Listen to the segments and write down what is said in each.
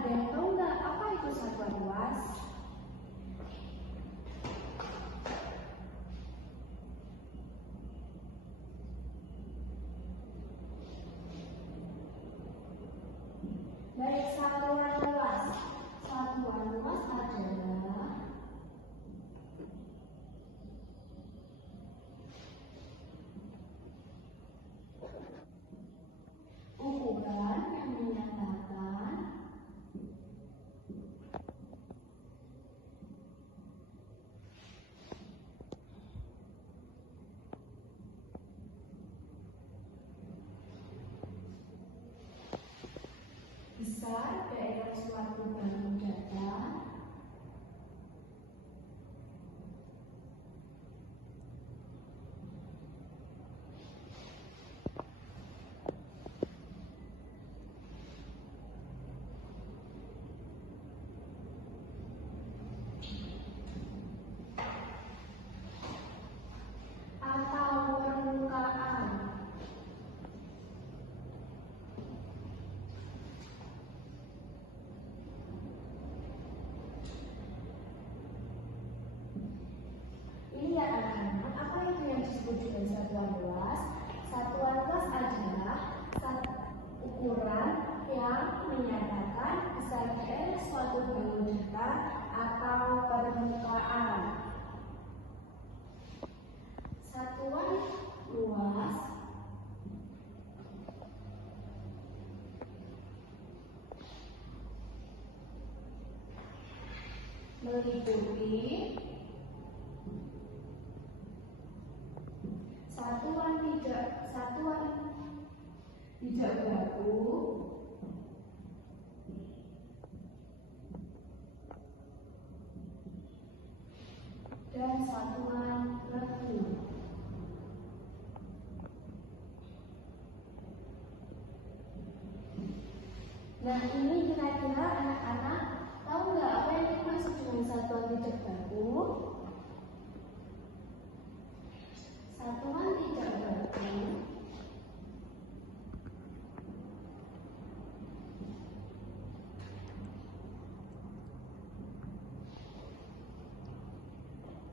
ada yang tahu nggak apa itu satuan luas? Baik, satuan luas. Satuan luas adalah ukuran yang menyatakan besar daerah suatu bangun data atau permukaan. Ini ya anak-anak, apa itu yang disebut dengan satuan luas? Satuan luas adalah ukuran yang menyatakan besar daerah suatu bangun data atau permukaan. Satuan luas meliputi satuan pijak batu dan satuan regu. Nah, ini kira-kira anak-anak tahu nggak apa yang dimaksud dengan satuan pijak batu? Satuan pijak batu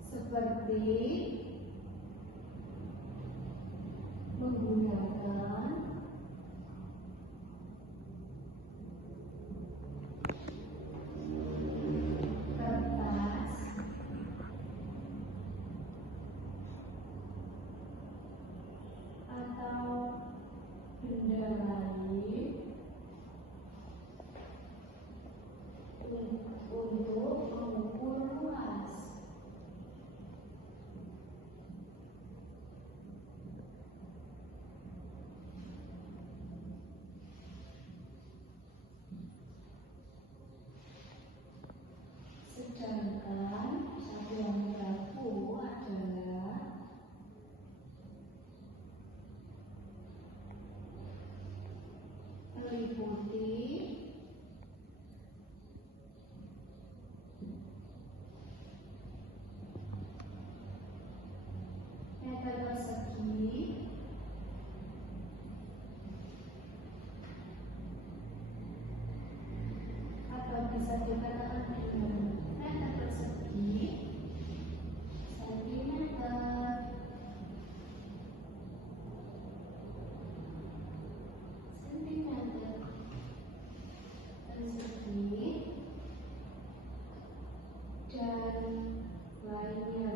seperti menggunakan kertas atau benda lain untuk mengukur luas. Sedangkan satuan baku adalah meliputi meter persegi atau bisa dikatakan meter persegi, sentimeter, persegi, dan lainnya.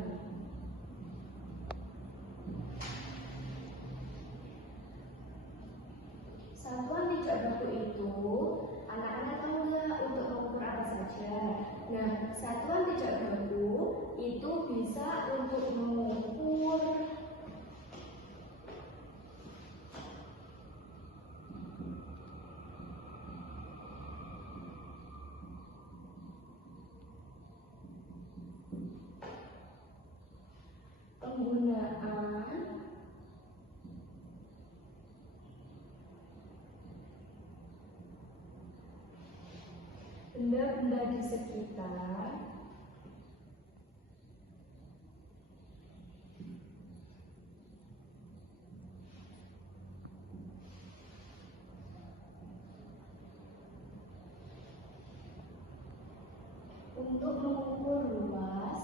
Satuan pijak batu itu anak-anak tahu nggak untuk mengukur apa saja? Nah, satuan pijak batu itu bisa untuk mengukur penggunaan benda-benda di sekitar Untuk mengukur luas,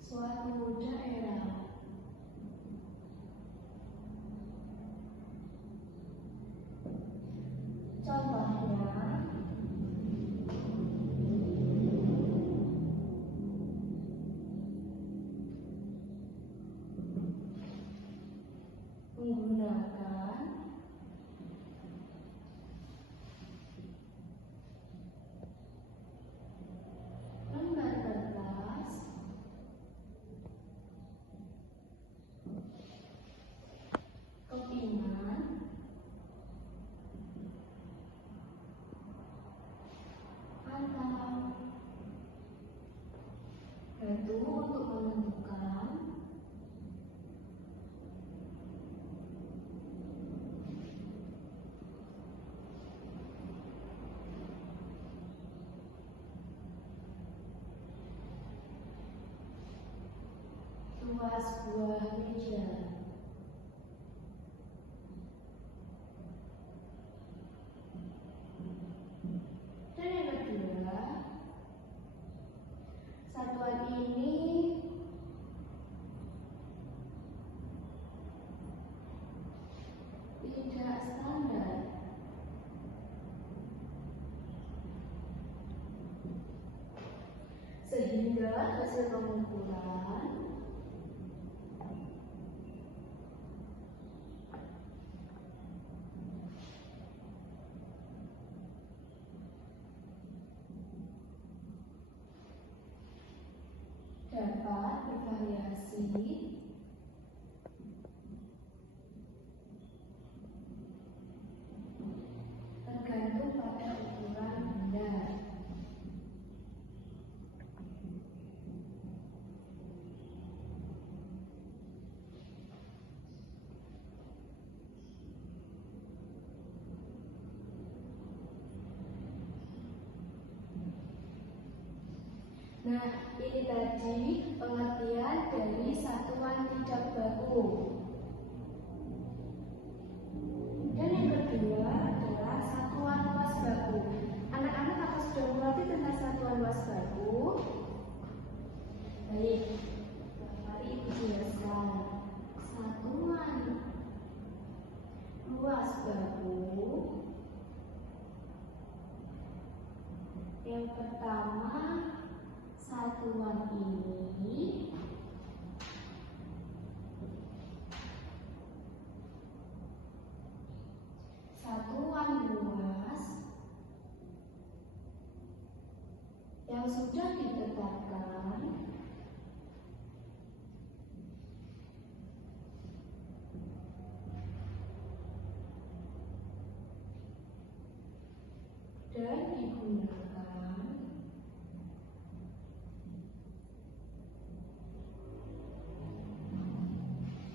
suatu daerah. Contohnya, menggunakan lembar kertas, kepingan, atau batu untuk menentukan luas buah meja. Dan yang kedua, satuan ini tidak standar. Sehingga hasil pengukuran dapat bervariasi tergantung pada ukuran benda. Nah, ini tadi pengertian dari satuan tidak baku. Dan yang kedua adalah satuan luas baku. Anak-anak apa sudah mengerti tentang satuan luas baku? Baik, mari Ibu jelaskan. Satuan luas baku yang pertama, satuan ini satuan luas yang sudah ditetapkan dan digunakan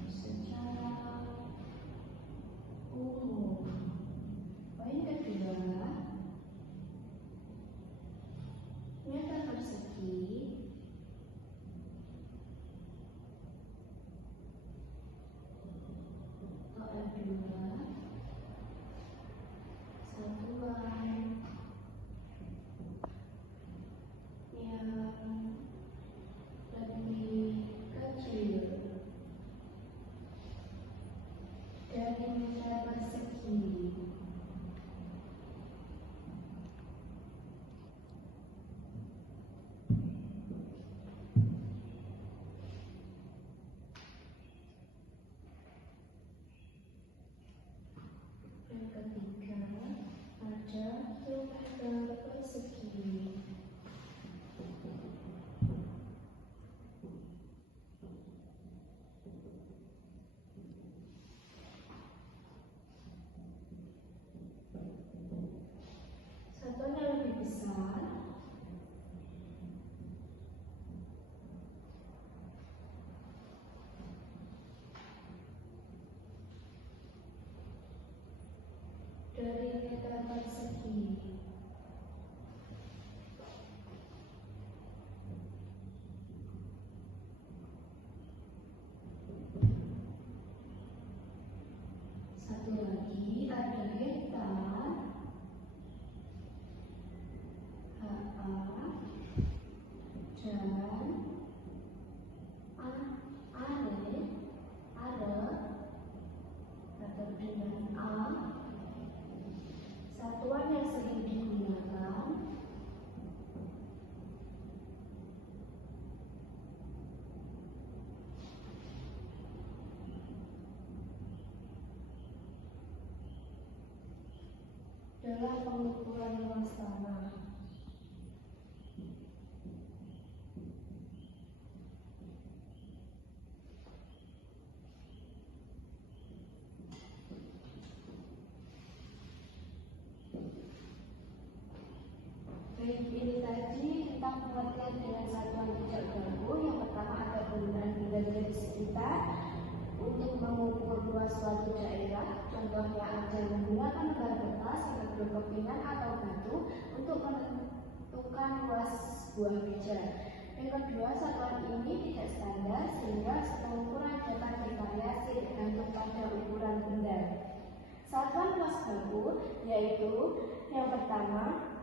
secara umum. Poin kedua, meter persegi atau L2 satuan yang lebih kecil dari meter persegi. Yang ketiga ada kilometer persegi. satu lagi ada hektar, HA, dan atau dengan A, satuan yang sering digunakan dalam pengukuran luas tanah. Ini tadi tentang pengertian dengan satuan tidak baku. Yang pertama ada penggunaan benda di sekitar untuk mengukur luas suatu daerah. Contohnya ada menggunakan bar kertas, sebagai kepingan atau batu untuk menentukan luas sebuah meja. Yang kedua, satuan ini tidak standar sehingga pengukuran dapat bervariasi tergantung pada ukuran benda. Satuan luas baku yaitu yang pertama,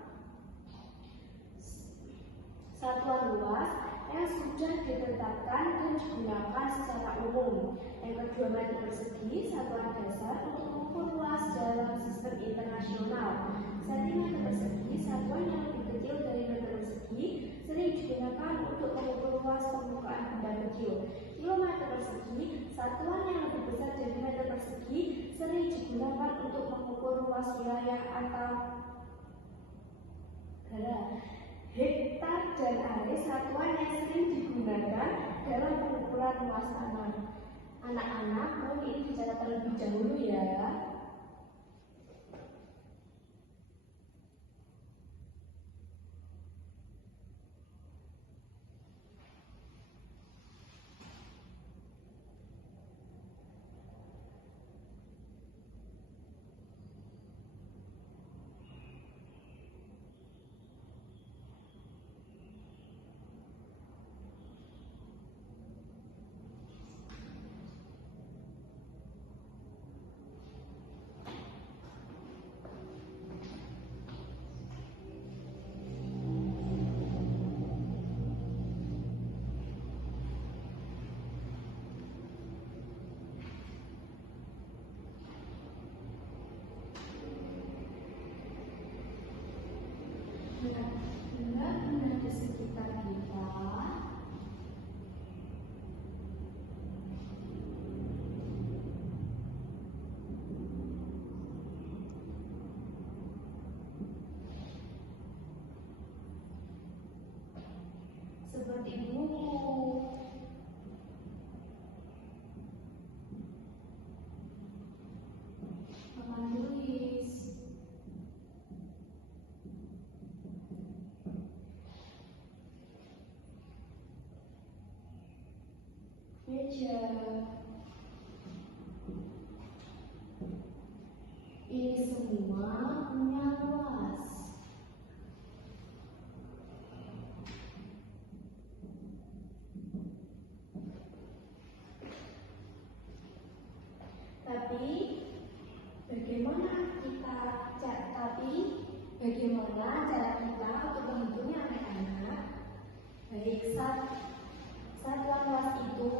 satuan luas yang sudah ditetapkan dan digunakan secara umum. Yang kedua, meter persegi, satuan dasar untuk mengukur luas dalam sistem internasional. Sentimeter persegi, satuan yang lebih kecil dari meter persegi, sering digunakan untuk mengukur luas permukaan benda kecil. Kilometer persegi, satuan yang lebih besar dari meter persegi, sering digunakan untuk mengukur luas wilayah atau negara. Hektar dan are, satuan yang sering digunakan dalam pengukuran luas tanah. Anak-anak, mau ini bicara terlebih dahulu ya. Benda-benda di sekitar kita seperti buku, papan tulis, meja. Ini semua punya luas. Tapi bagaimana cara kita untuk menghitungnya, anak-anak? Baik, satuan luas itu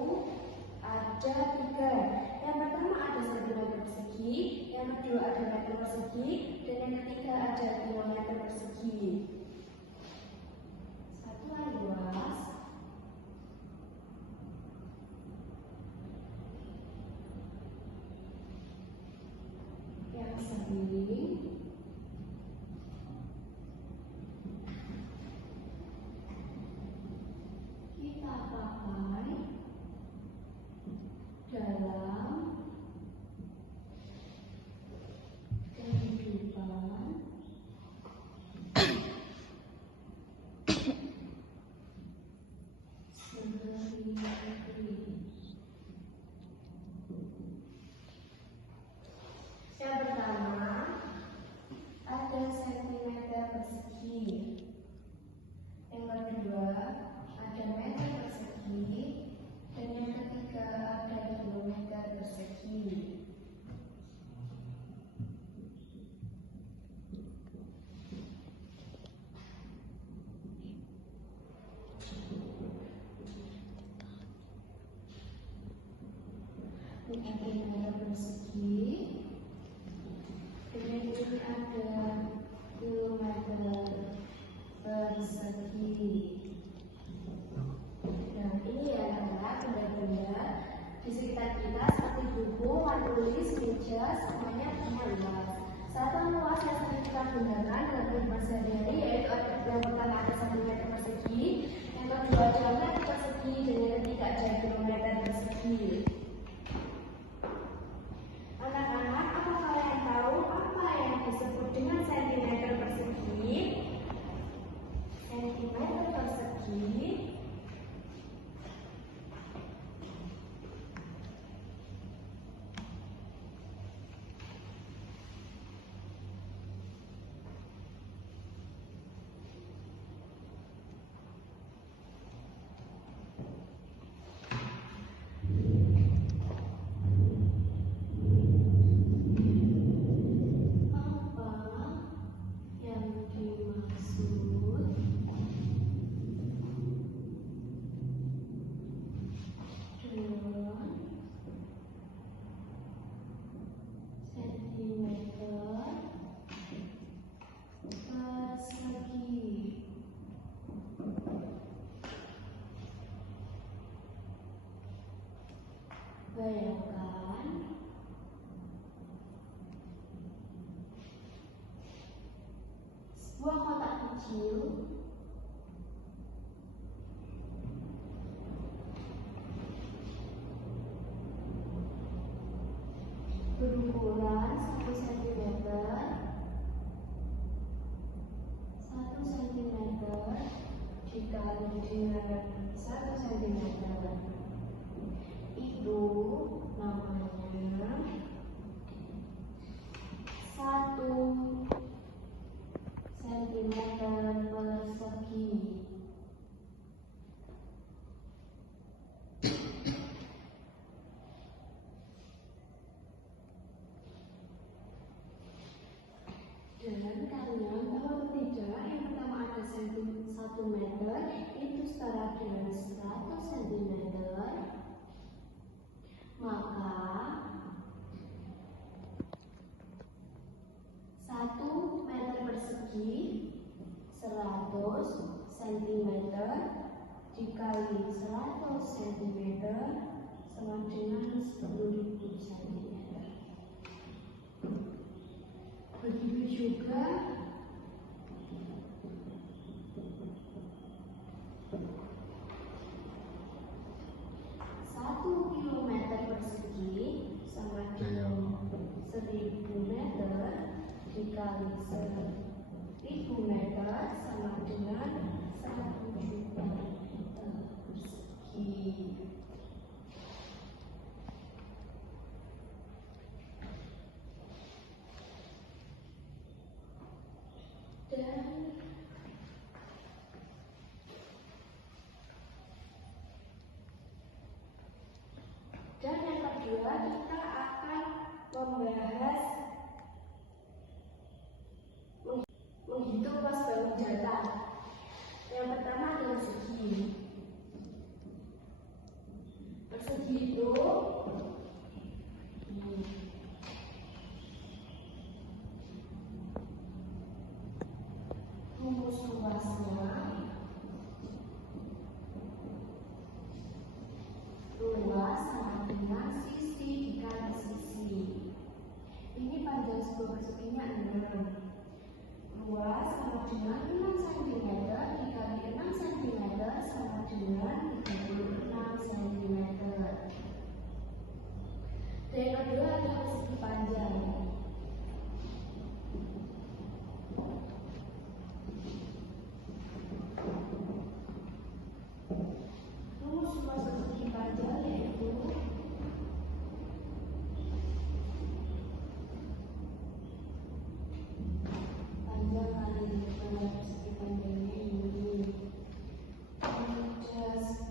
ada 3. Yang pertama ada sentimeter persegi, yang kedua ada meter persegi, dan yang ketiga ada kilometer persegi. Satuan luas yang sering kita pakai dalam kehidupan Bayangkan sebuah kotak kecil berukuran 1 cm, 1 cm dikali dengan 1 cm. Itu namanya 1 cm persegi. Dan kalian tahu atau tidak, yang pertama ada 1 meter itu setara dengan 100 cm, maka 1 meter persegi 100 cm dikali 100 cm sama dengan 10.000 cm. Begitu juga satu kilometer persegi sama dengan 1000 meter dikali 1000 meter sama dengan 1 juta persegi. Dan yang kedua, kita akan membahas menghitung luas bangun jatah. Yang pertama adalah persegi. Persegi itu rumus luasnya luas sama dengan sisi dikali sisi. Ini panjang sebuah perseginya 6. Luas sama dengan 6 cm dikali 6 cm sama dengan 36 cm. Dan yang kedua adalah persegi panjang. Rumus luas persegi panjang yaitu panjang kali lebar persegi panjangnya ini ada 10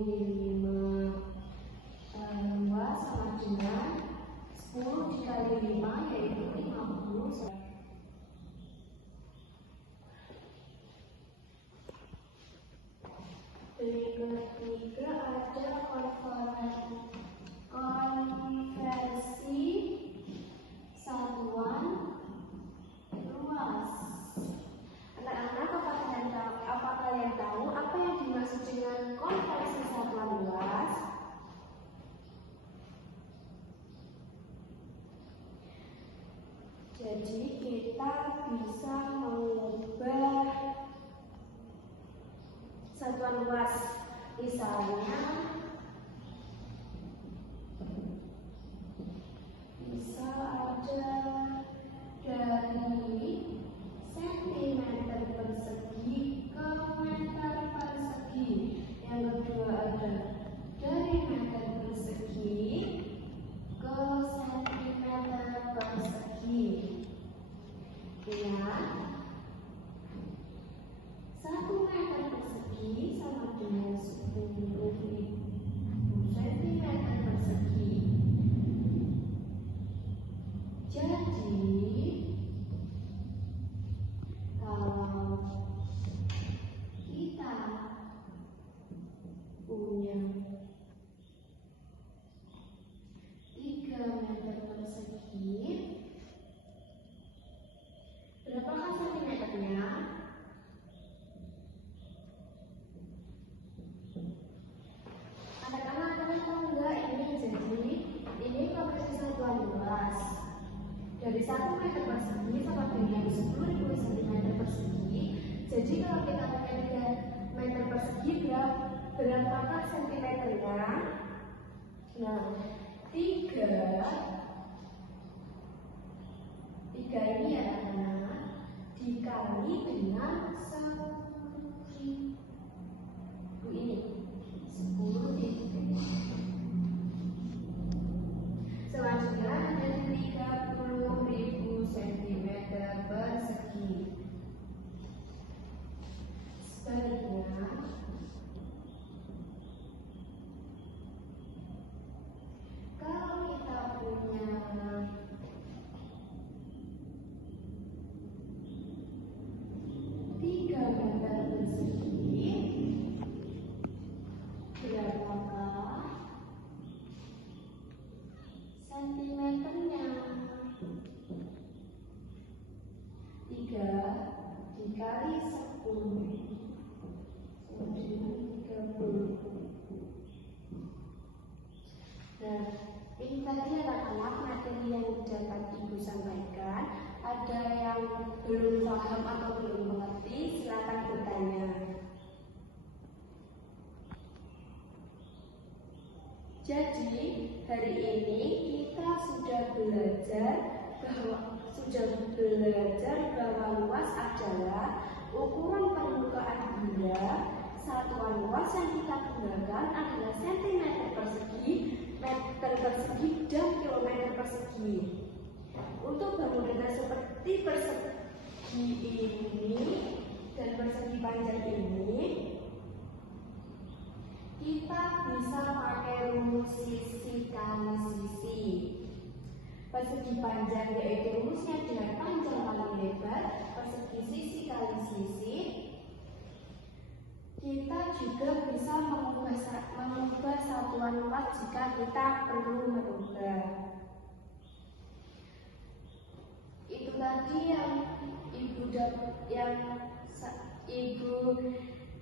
mm. Luas sama dengan 10 dikali 5 yaitu 50 cm. Ketiga ada konversi satuan luas. Anak-anak, apa kalian tahu apa yang dimaksud dengan konversi satuan luas? Jadi kita bisa mengubah satuan luas, misalnya bisa ada dari sentimeter persegi ke meter persegi. Yang kedua ada dari meter persegi ke sentimeter persegi. Ingat, 1 meter persegi sama dengan 10.000 cm persegi. Jadi Jadi kalau kita pakai 3 meter persegi, berapakah sentimeternya? Nah, 3 ini ya anak-anak, dikali dengan 10.000 ini 10.000. Selanjutnya ada 30.000 cm persegi. Sebaliknya, kalau kita punya 3 meter persegi, berapakah sentimeternya? 3 dikali 10 30. Nah, ini tadi anak-anak materi yang dapat Ibu sampaikan. Ada yang belum paham atau belum mengerti, silakan bertanya. Jadi, hari ini kita sudah belajar bahwa luas adalah ukuran permukaan benda. Satuan luas yang kita gunakan adalah cm persegi, meter persegi, dan kilometer persegi. Untuk bangunan seperti persegi ini dan persegi panjang ini, kita bisa pakai rumus sisi kali sisi. Persegi panjang yaitu rumusnya dengan panjang kali lebar, persegi sisi kali sisi. Kita juga bisa mengubah satuan luas jika kita perlu merubah. Itu tadi yang Ibu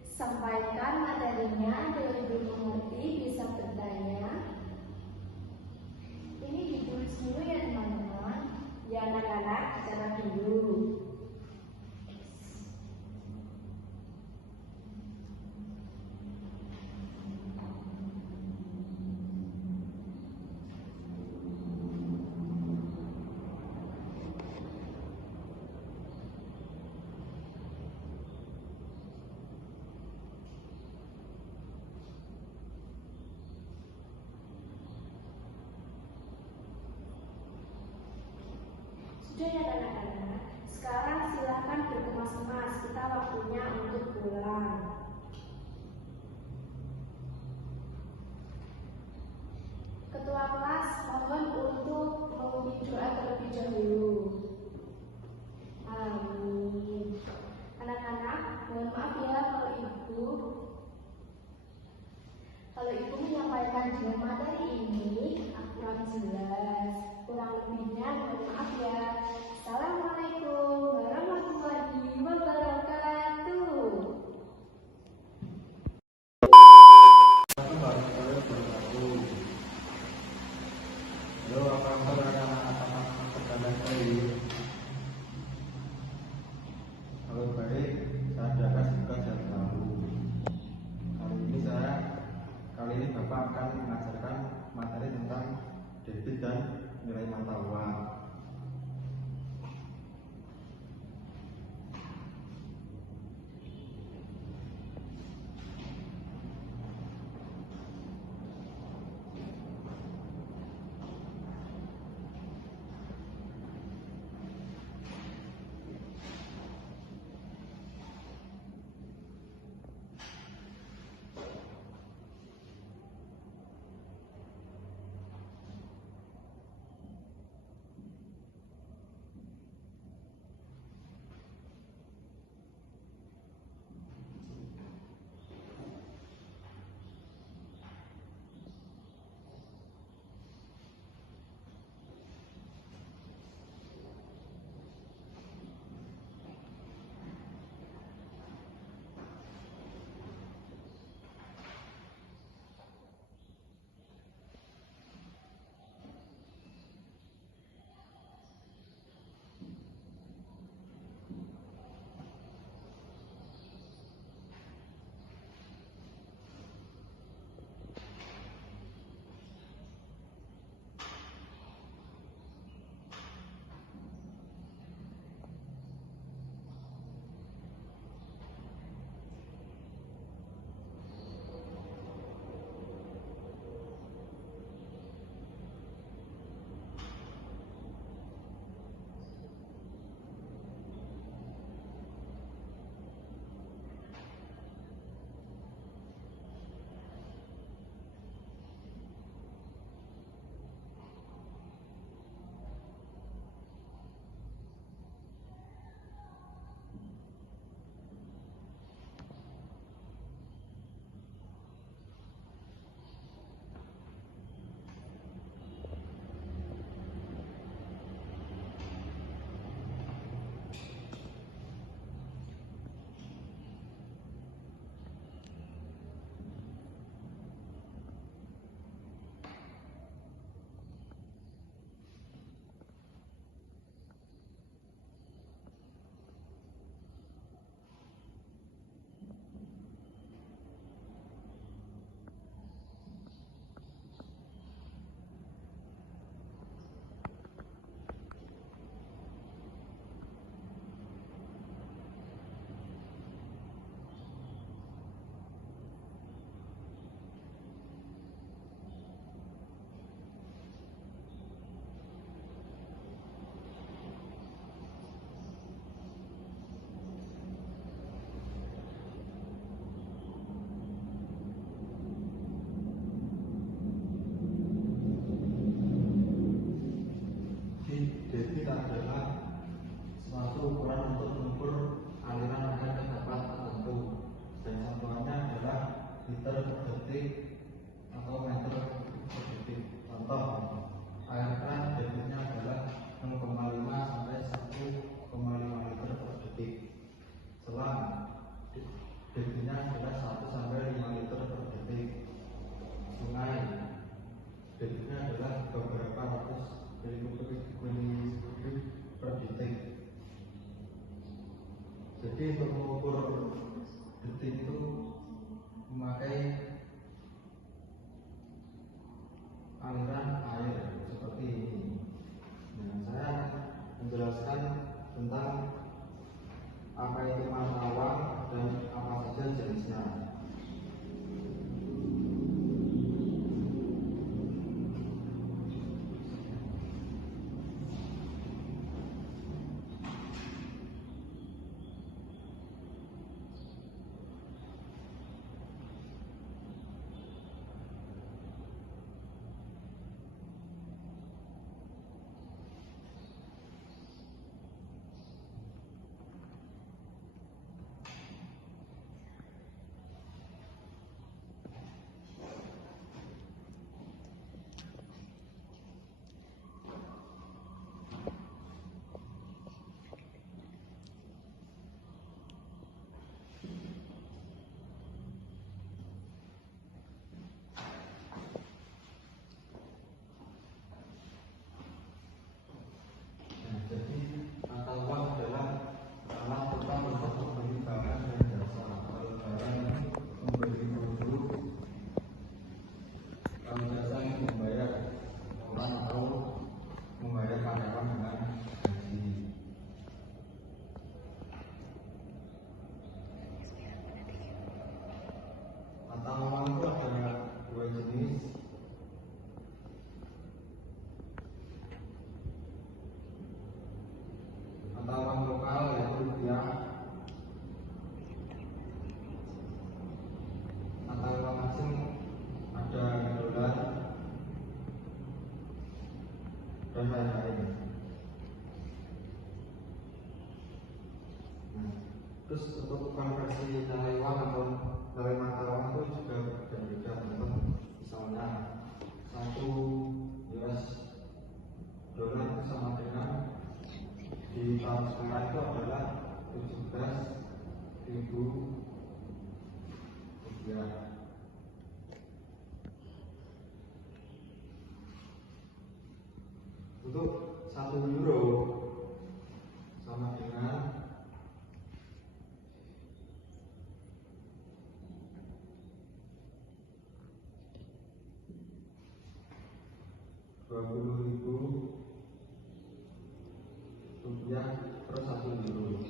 sampaikan materinya. Kalau Ibu mengerti bisa bertanya. Ini ditulis dulu ya teman-teman. Ya anak-anak, catat dulu. Sudah ya anak-anak, sekarang silakan berkemas-kemas, kita waktunya untuk pulang. Ketua kelas mohon untuk memimpin doa terlebih dahulu. Amin. Anak-anak, mohon maaf ya kalau ibu menyampaikan dengan materi ini kurang jelas, kurang lebihnya mohon maaf ya. Assalamualaikum warahmatullahi wabarakatuh. Halo, apa kabar anak-anak sekalian baik? Kalau baik, saya adakan juga sehat selalu. Kali ini Bapak akan mengajarkan materi tentang debit dan nilai mata uang. liter per detik atau meter per detik. Contoh, air keran debitnya adalah 0,5 sampai 1,5 liter per detik. Selang debitnya adalah 1 sampai 5 liter per detik. Sungai debitnya adalah beberapa ratus kubik per detik. Jadi untuk mengukur detik itu memakai aliran air seperti ini. Nah, saya menjelaskan tentang apa itu mata uang dan apa saja jenisnya. Dan lain-lain. Terus untuk konversi nilai uang atau nilai mata uang itu juga berbeda. Misalnya 1 US dollar itu sama dengan di tahun sekarang itu adalah 17.000 rupiah. Untuk 1 euro sama dengan 20.000 rupiah per 1 euro.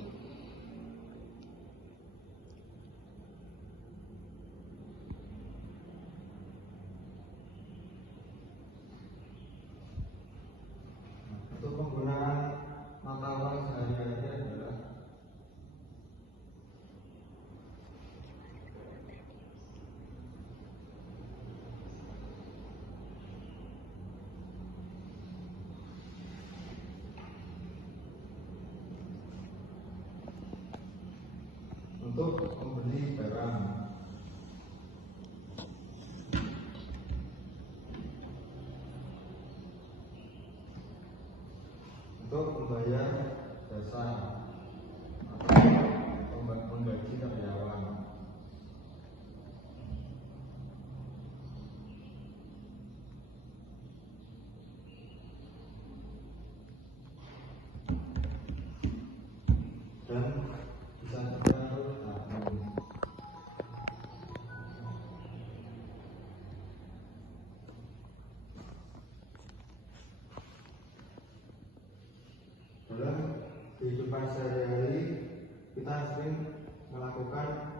Untuk penggunaan mata uang sehari-hari adalah untuk membeli barang, untuk membayar jasa atau menggaji karyawan, dan bisa juga untuk tabung. Dalam kehidupan sehari-hari kita sering melakukan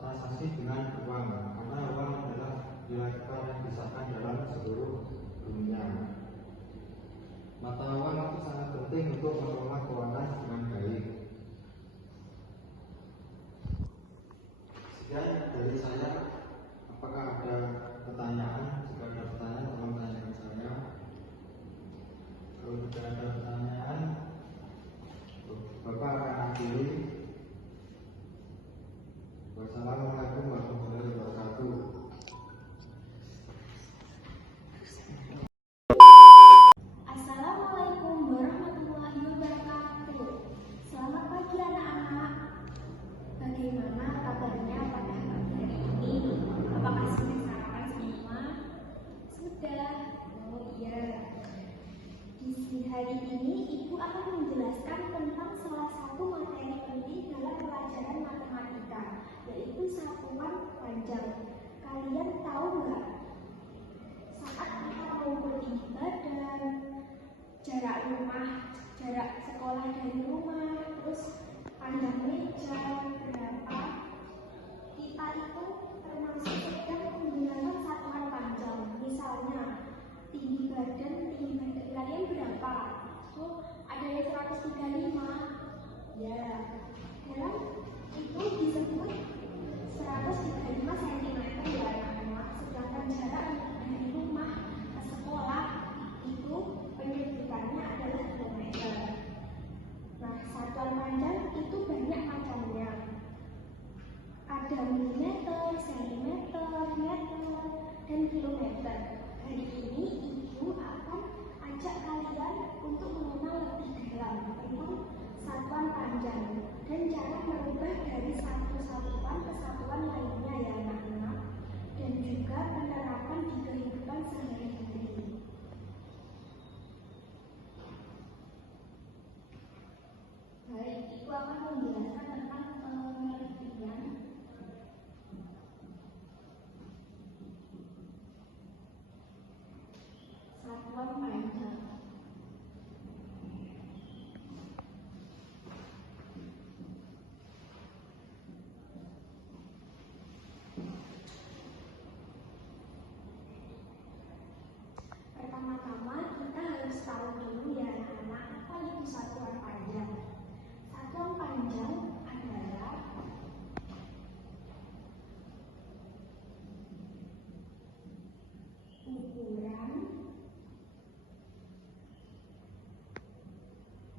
transaksi dengan uang, karena uang adalah nilai tukar yang disahkan dalam seluruh dunia. Mata uang itu sangat penting untuk mengelola keuangan dengan baik. Sekian dari saya. Apakah ada pertanyaan? Jika ada pertanyaan, tolong tanyakan saya. Kalau tidak ada pertanyaan, Bapak akan akhiri. Wassalamualaikum warahmatullahi wabarakatuh. yaitu satuan panjang. Kalian tahu nggak? Saat kita mau bertinggi badan, jarak sekolah dari rumah, terus panjang meja berapa, kita itu termasuk sedang menggunakan satuan panjang. Misalnya tinggi badan kalian berapa? Oh, ada yang 135. Ya, dalam itu disebut 135 cm ya anak-anak. Sedangkan jarak dari rumah ke sekolah itu penyebutannya adalah kilometer. Nah, satuan panjang itu banyak macamnya. Ada milimeter, sentimeter, meter, dan kilometer. Hari ini Ibu akan ajak kalian untuk mengenal lebih dalam tentang satuan panjang dan cara merubah dari satu satuan ke satuan lainnya ya anak-anak, dan juga penerapan di kehidupan sehari-hari. Baik, Ibu akan menjelaskan tentang pengertian satuan panjang. Pertama-tama kita harus tahu dulu ya anak-anak, apa itu satuan panjang. Satuan panjang adalah ukuran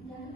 yang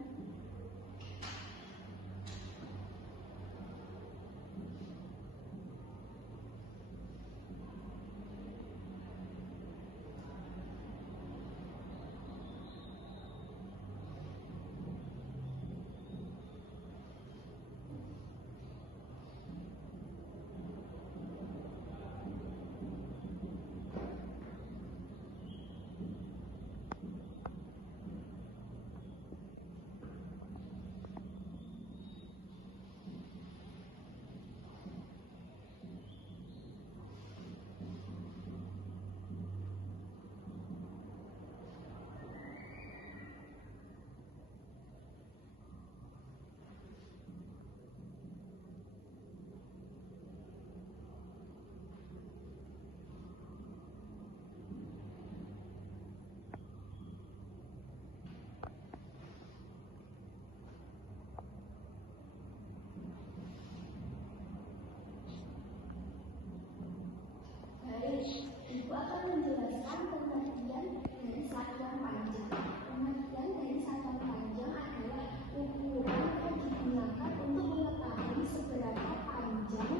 Ibu akan menjelaskan pengertian dari satuan panjang. Pengertian dari satuan panjang adalah ukuran yang digunakan untuk mengetahui seberapa panjang,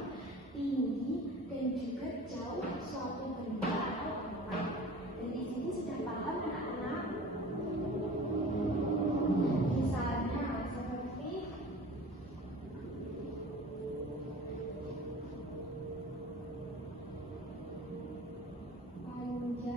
tinggi, dan juga jauh suatu benda atau tempat. Dan di sini sudah paham anak-anak? Misalnya seperti panjang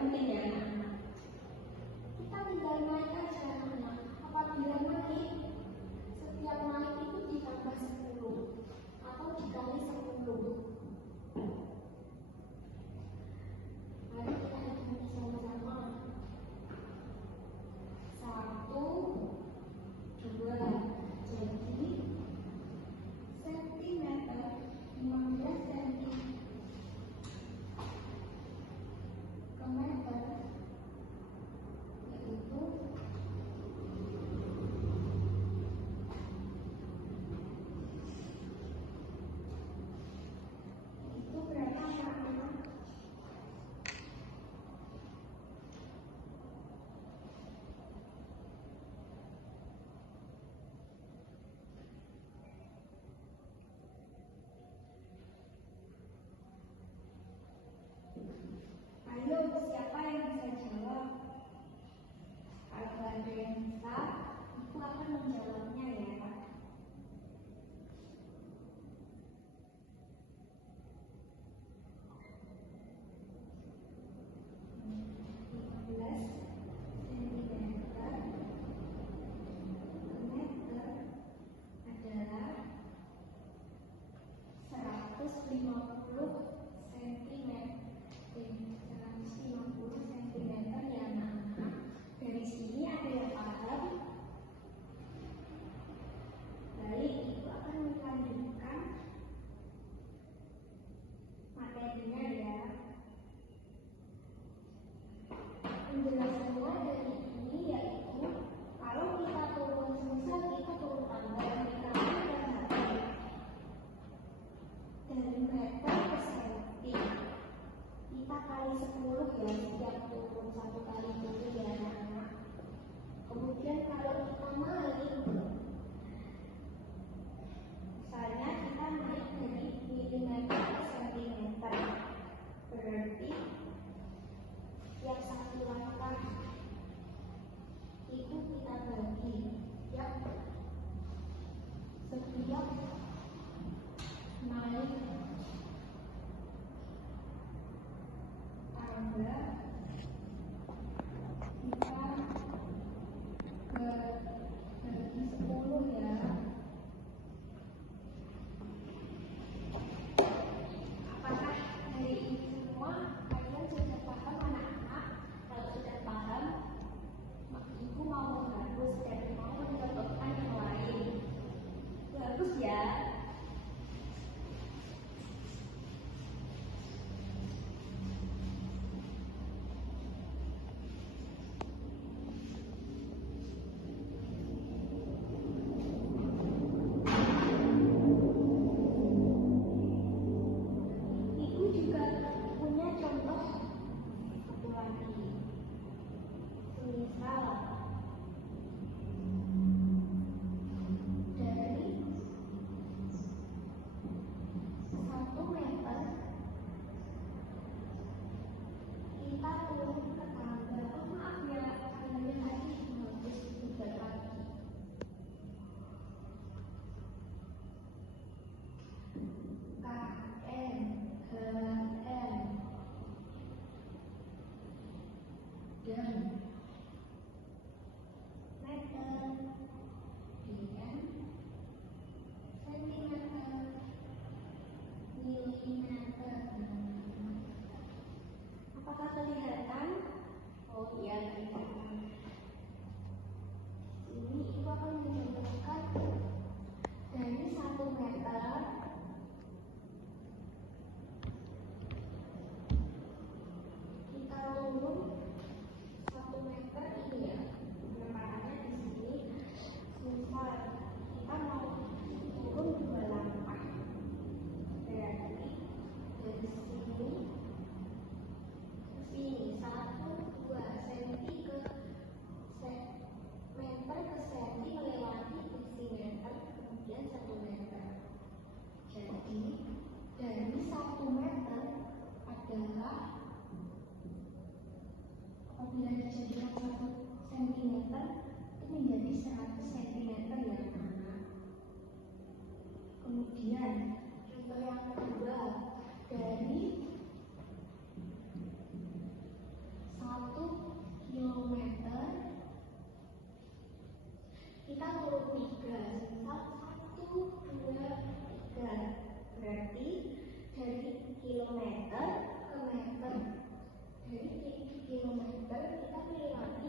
penting ya anak-anak. Kita tinggal naik aja anak-anak. Apabila naik, setiap naik itu ditambah 10 atau dikali 10. Mari kita hitung bersama-sama. 1, 2, jadi sentimeter 15 cm ke meter meter. Dari kilometer kita pilih lagi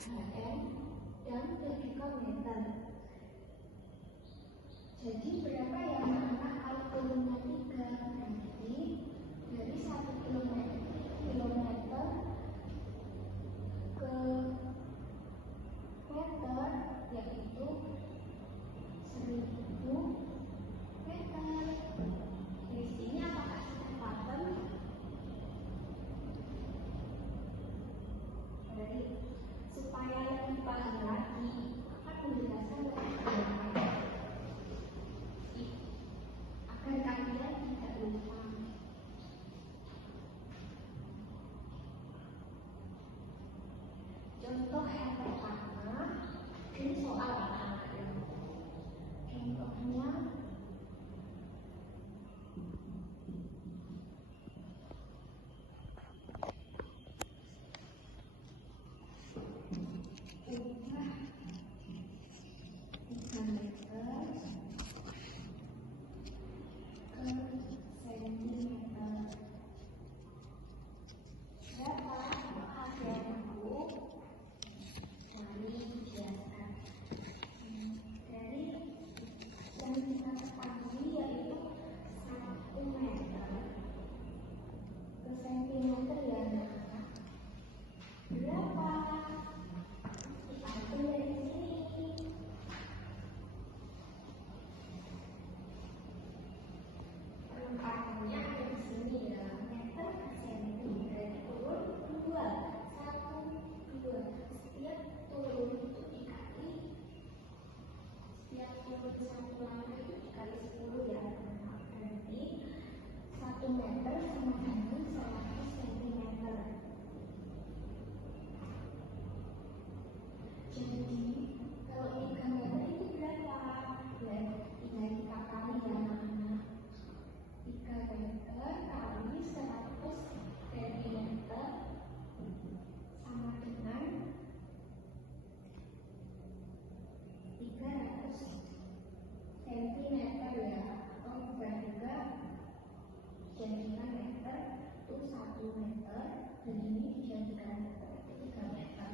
HM dan juga meter. Jadi berapa ya anak-anak kalau turunnya 3? Nanti dari 1 kilometer ke meter yaitu 1000 meter. Di sini apakah kecepatan? Jadi supaya lebih paham lagi akan menjelaskan lebih dalam agar kalian tidak lupa. Contoh yang pertama, ini soal anak-anak ya. Contohnya ubah 3 meter ke sentimeter. Berapa hasilku? Mari dijelaskan. Dari yang kita ketahui yaitu 1 meter ke sentimeter ya anak-anak. Berapa? Kita hitung dari sini. Penempatan ada di sini ya, meter ke sentimeter turun 2, 1, 2. Setiap turun itu dikali, setiap turun 1 langkah itu dikali 10 ya. Berarti 1 meter sama dengan 100 cm. Jadi kalau 3 meter itu berapa? Tinggal kita kali ya anak-anak. 3 meter kali 100 cm sama dengan 300 cm ya, atau ubah juga jadikan meter itu 1 meter dan ini dijadikan meter itu 3 meter.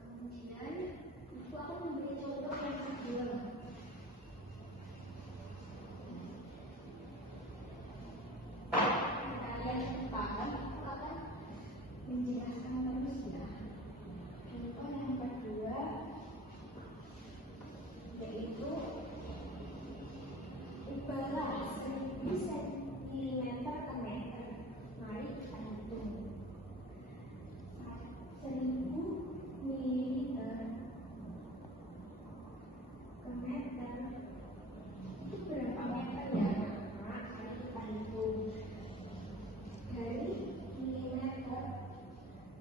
Kemudian itu aku memberi contoh yang kedua. Kalian paham, aku akan menjelaskan terus ya. Contoh yang kedua yaitu ubahlah 1000 cm ke meter. Mari kita hitung. 1000 ml ke meter itu berapa meter ya anak-anak? Mari kita hitung. Dari milimeter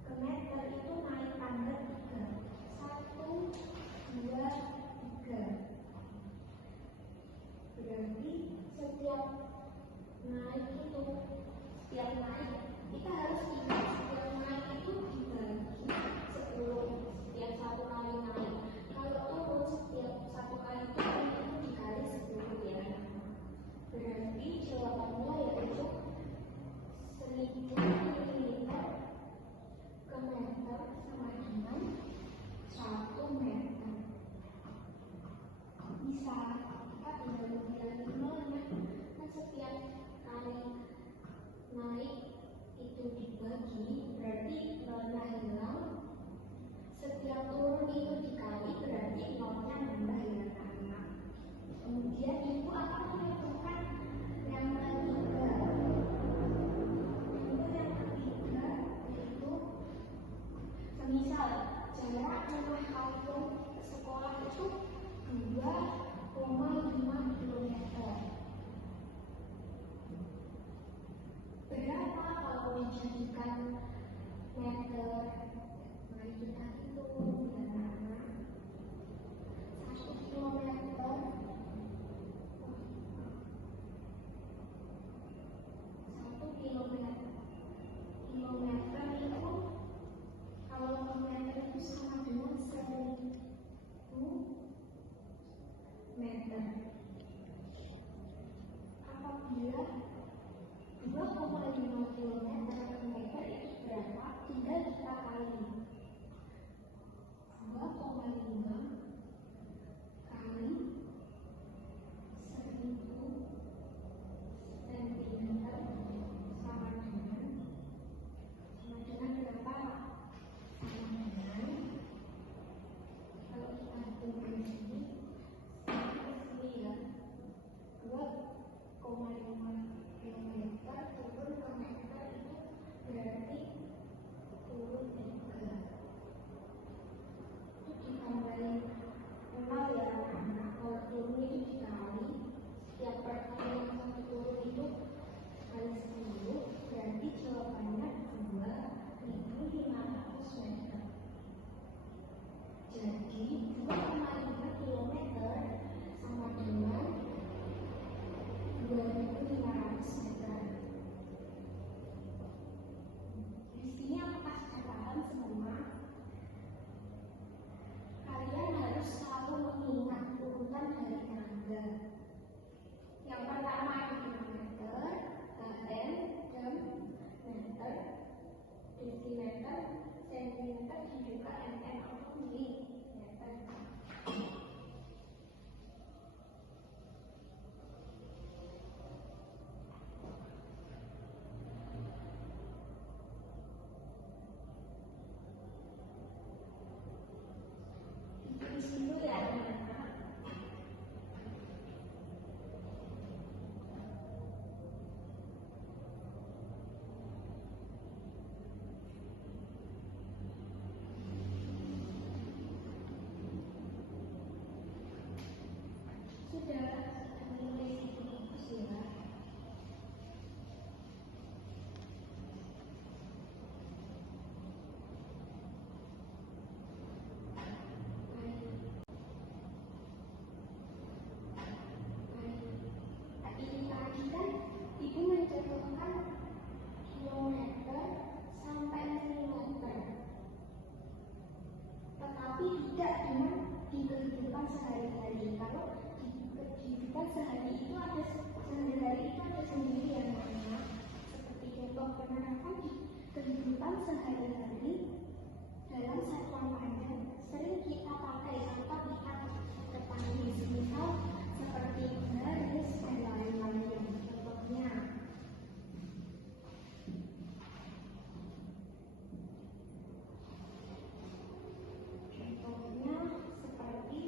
ke meter itu naik tanda 3. 1, 2, 3. Berarti setiap naik kita harus ingat setiap naik itu dibagi 10. Setiap 1 kali naik. Kalau turun setiap 1 kali turun itu dikali 10 ya. Berarti jawabannya yaitu 1000 ml ke meter sama dengan 1 meter. Bisa kita tinggal mengulangi nolnya, kan setiap kali naik itu dibagi berarti nolnya hilang, setiap turun itu dikali berarti nolnya nambah ya anak-anak. Kemudian ibu akan menentukan yang ketiga. Yaitu semisal jarak rumah kampung ke sekolah itu 2,5 km. Berapa kalau dijadikan meter? Mari kita hitung ya anak-anak. 1 kilometer 1 kilometer itu kalau ke meter itu sama dengan 1000 meter. Apabila Kira-kira 2,5 kilometer per meter itu berapa? Tinggal kita kali 2,5 kali 1000 sentimeter sama dengan berapa? Sama dengan, kalau kita hitung di sini ya, 2,5 kilometer turun ke meter itu berarti turun 3. Itu ditambahin 0 ya anak-anak. Kalau turun itu dikali, setiap perkali yang satu turun itu kali 10, berarti jawabannya 2.500 meter. Jadi 2,5 kilometer sama dengan 2.500 meter. Di sini apakah sudah paham semua? Kalian harus selalu mengingat urutan dari tangga. Yang pertama kilometer, km, jam, meter, desimeter, sentimeter, dan juga mm atau milimeter. Ditulis dulu ya anak-anak. Sudah menulis itu bagus ya. Ini tadi kan ibu mencontohkan kilometer sampai milimeter, tetapi tidak dengan di kehidupan sehari-hari. Kalau di kehidupan sehari-hari itu ada sendiri yang namanya seperti contoh penerapan di kehidupan sehari-hari dalam satuan panjang sering kita pakai atau kita ketahui, misal seperti garis dan lain-lain. Contohnya seperti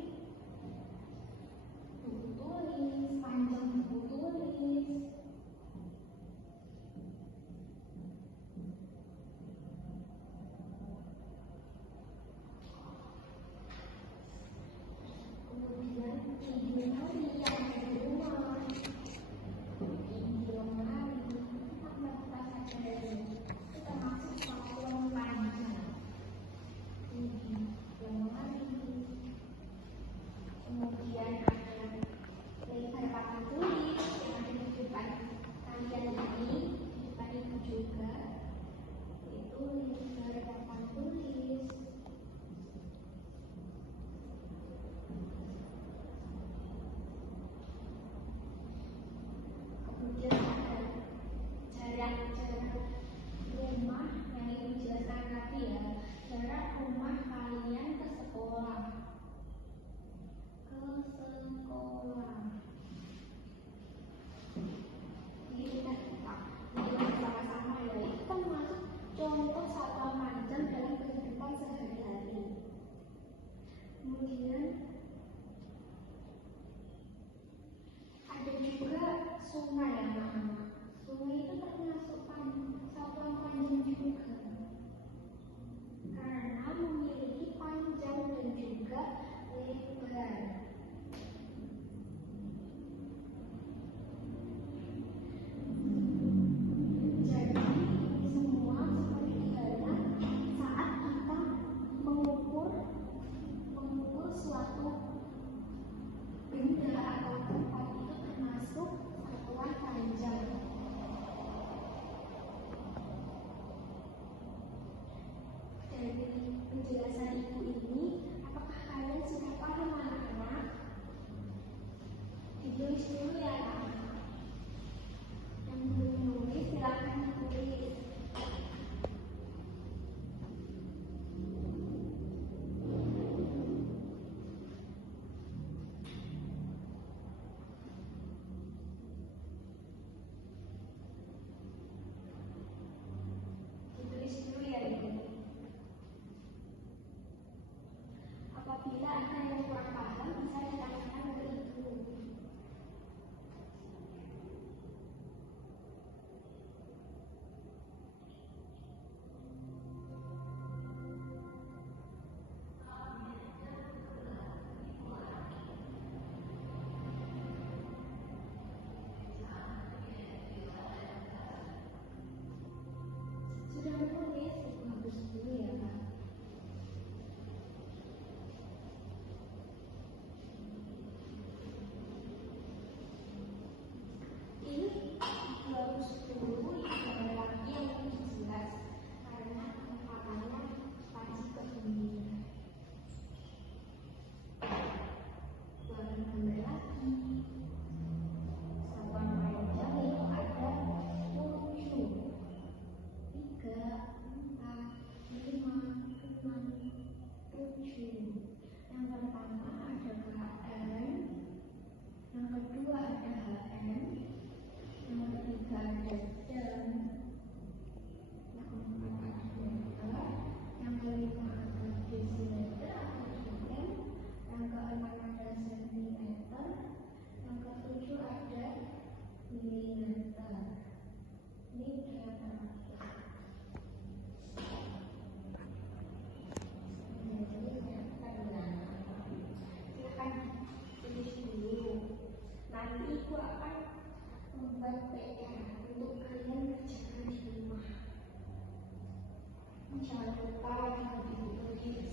buku tulis, panjang buku tulis. enggak ada jam. Yang keempat ada meter, yang kelima ada desimeter atau jam, yang keenam ada sentimeter, yang ketujuh ada milimeter. Ini udah terakhir. Silahkan tulis dulu. Nanti ibu akan membuat PR untuk kalian kerjakan di rumah. Jangan lupa ditulis.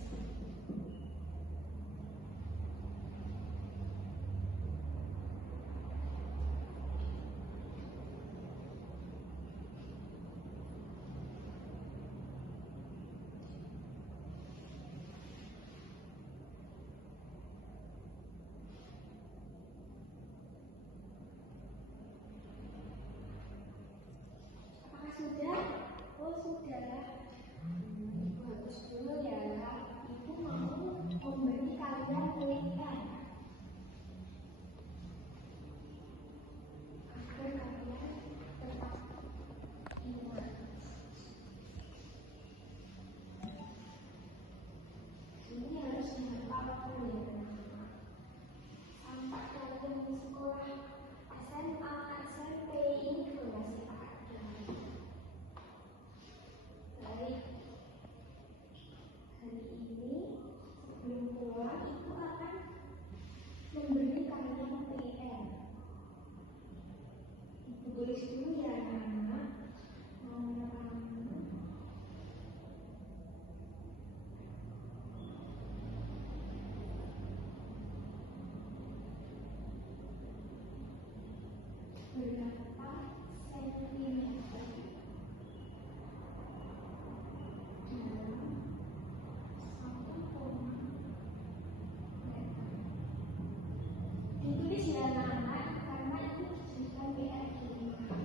Apakah sudah? Oh sudah. Bagus dulu ya. Ibu mau memberi kalian PR agar kalian tetap ingat. Ini harus dihafalkan ya. Sampai kalian di sekolah SMA, SMP ini juga masih ada. Baik, hari ini sebelum pulang ibu akan memberi kalian PR. Ibu tulis dulu ya anak-anak. Berapa sentimeter dalam 1,meter? Ditulis ya anak-anak karena itu dijadikan PR di rumah.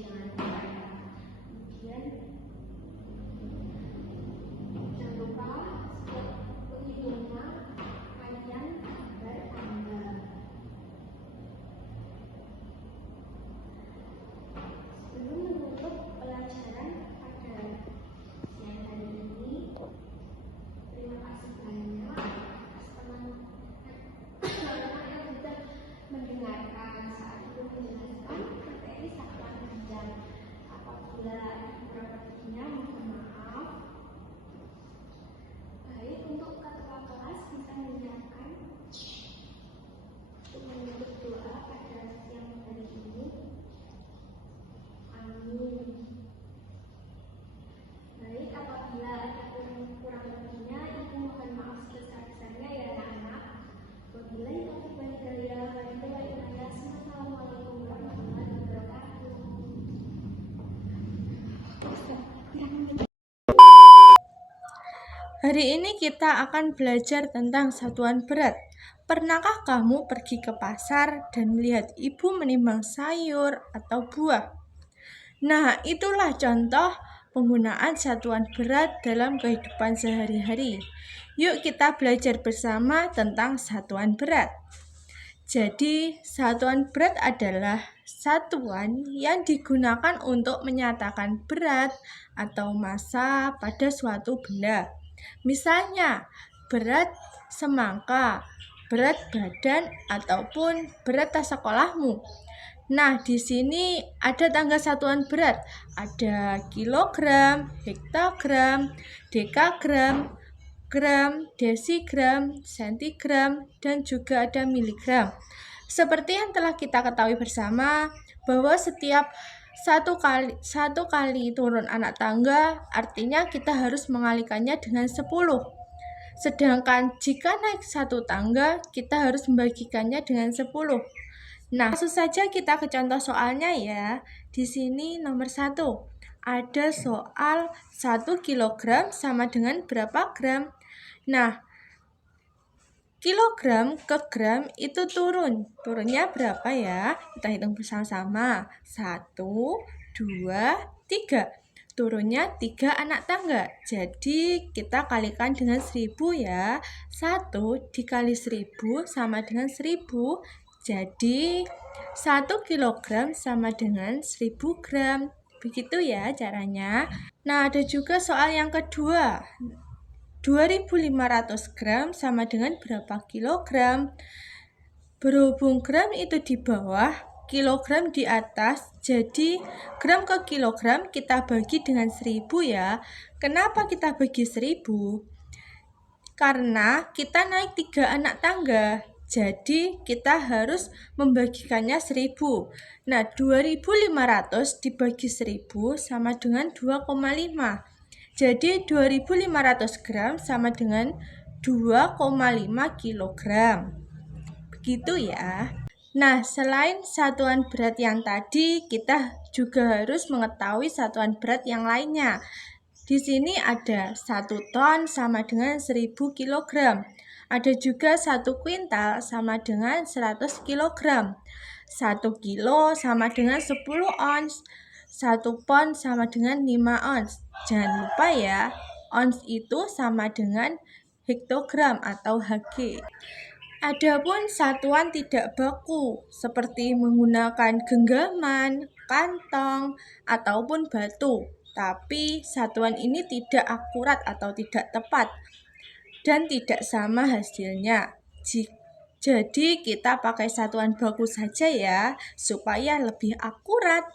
jangan lupa. Kemudian jangan lupa perhitungan kalian bertambah. Sebelum menutup pelajaran pada siang hari ini, terima kasih banyak teman-teman yang sudah mendengarkan. Saat itu menjelaskan materi satuan bidang. Apabila kurang lebihnya mohon maaf. Baik, untuk ketua kelas bisa menyiapkan untuk menutup doa pada siang hari ini. Amin. Baik, apabila ada kurang lebihnya, ibu mohon maaf sebesar-besarnya ya anak-anak. Wabillahi taufiq wal hidayah. Assalamualaikum warahmatullahi wabarakatuh. Hari ini kita akan belajar tentang satuan berat. Pernahkah kamu pergi ke pasar dan melihat ibu menimbang sayur atau buah? Nah, itulah contoh penggunaan satuan berat dalam kehidupan sehari-hari. Yuk kita belajar bersama tentang satuan berat. Jadi, satuan berat adalah satuan yang digunakan untuk menyatakan berat atau massa pada suatu benda. Misalnya, berat semangka, berat badan, ataupun berat tas sekolahmu. Nah, di sini ada tangga satuan berat. Ada kilogram, hektogram, dekagram, gram, desigram, sentigram, dan juga ada miligram. Seperti yang telah kita ketahui bersama, bahwa setiap satu kali turun anak tangga, artinya kita harus mengalihkannya dengan 10. Sedangkan jika naik satu tangga, kita harus membagikannya dengan 10. Nah, langsung saja kita ke contoh soalnya ya. Di sini nomor 1. Ada soal 1 kilogram sama dengan berapa gram? Nah, kilogram ke gram itu turun. Turunnya berapa ya? Kita hitung bersama-sama. 1, 2, 3. Turunnya 3 anak tangga. Jadi kita kalikan dengan 1000 ya. 1 dikali 1000 sama dengan 1000. Jadi 1 kilogram sama dengan 1000 gram. Begitu ya caranya. Nah, ada juga soal yang kedua. 2500 gram sama dengan berapa kilogram? Berhubung gram itu di bawah, kilogram di atas, jadi gram ke kilogram kita bagi dengan 1000 ya. Kenapa kita bagi 1000? Karena kita naik 3 anak tangga, jadi kita harus membagikannya 1000. Nah, 2500 dibagi 1000 sama dengan 2,5. Jadi 2500 gram sama dengan 2,5 kilogram. Begitu ya. Nah, selain satuan berat yang tadi, kita juga harus mengetahui satuan berat yang lainnya. Di sini ada 1 ton sama dengan 1000 kilogram. Ada juga 1 kuintal sama dengan 100 kilogram. 1 kilo sama dengan 10 ons. 1 pon sama dengan 5 ons. Jangan lupa ya, ons itu sama dengan hektogram atau Hg. Adapun satuan tidak baku, seperti menggunakan genggaman, kantong, ataupun batu. Tapi satuan ini tidak akurat atau tidak tepat dan tidak sama hasilnya. Jadi kita pakai satuan baku saja ya, supaya lebih akurat.